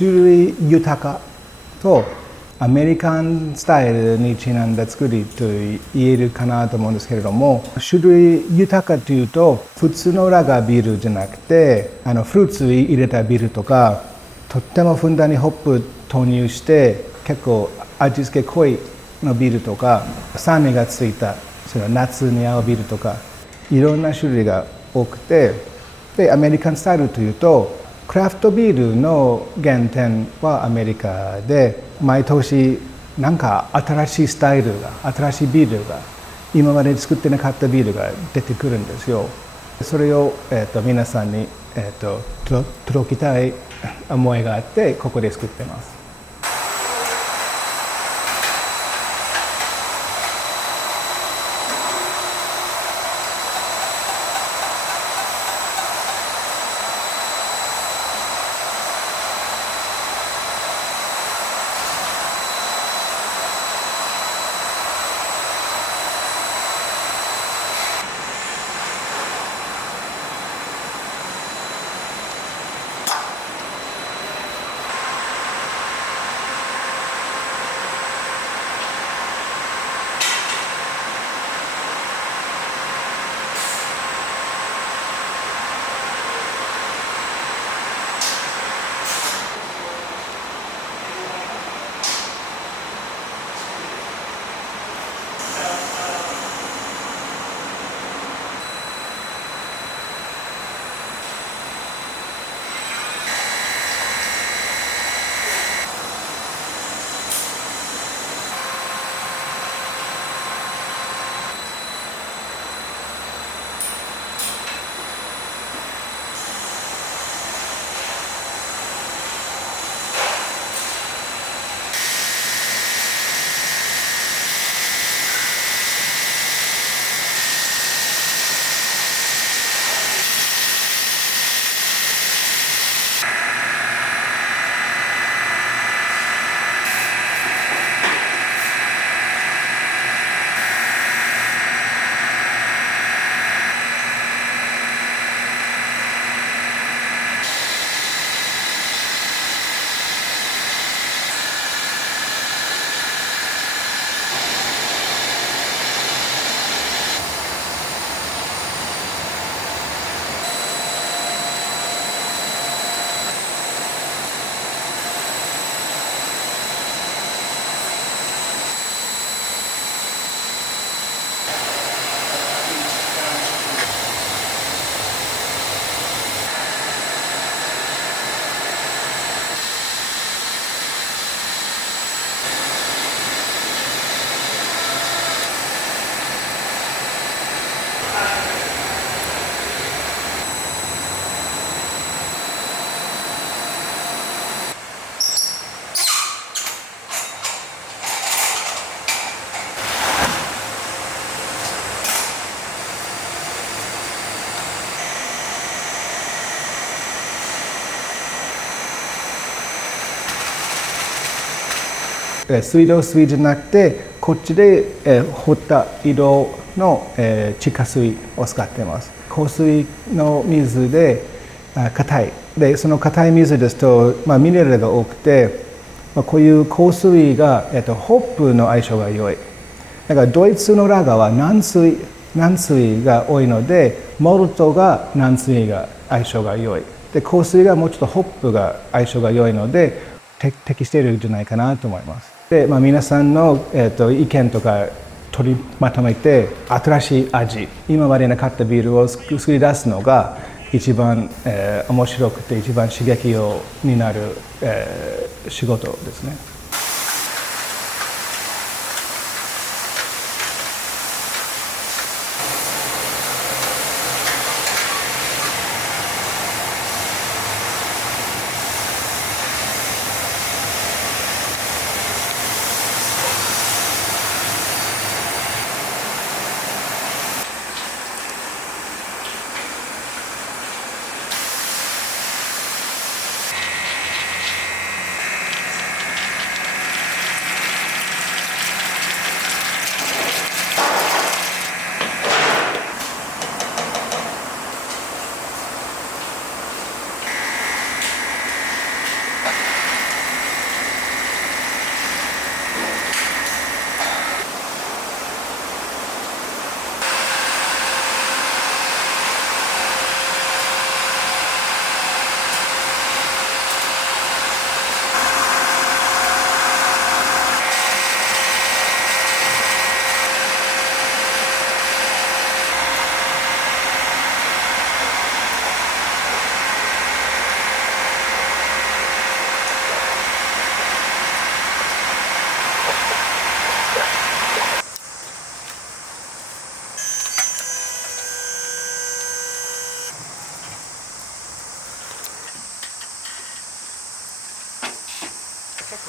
種類豊かとアメリカンスタイルにちなんだ作りと言えるかなと思うんですけれども、種類豊かというと普通のラガービールじゃなくてフルーツ入れたビールとか、とってもふんだんにホップ投入して結構味付け濃いのビールとか、酸味がついたその夏に合うビールとか、いろんな種類が多くて、でアメリカンスタイルというとクラフトビールの原点はアメリカで、毎年なんか新しいスタイルが、新しいビールが、今まで作ってなかったビールが出てくるんですよ。それを、皆さんに、届けたい思いがあって、ここで作ってます。水道水じゃなくて、こっちで掘った井戸の地下水を使っています。硬水の水で硬い。で、その硬い水ですと、ミネラルが多くて、こういう硬水が、ホップの相性が良い。だからドイツのラガーは軟水が多いので、モルトが軟水が相性が良い。で、硬水がもうちょっとホップが相性が良いので、適しているんじゃないかなと思います。で、皆さんの、意見とか取りまとめて、新しい味、今までなかったビールを作り出すのが一番、面白くて一番刺激になる、仕事ですね。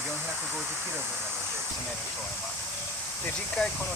450キロぐらいで詰めると思います。で、次回この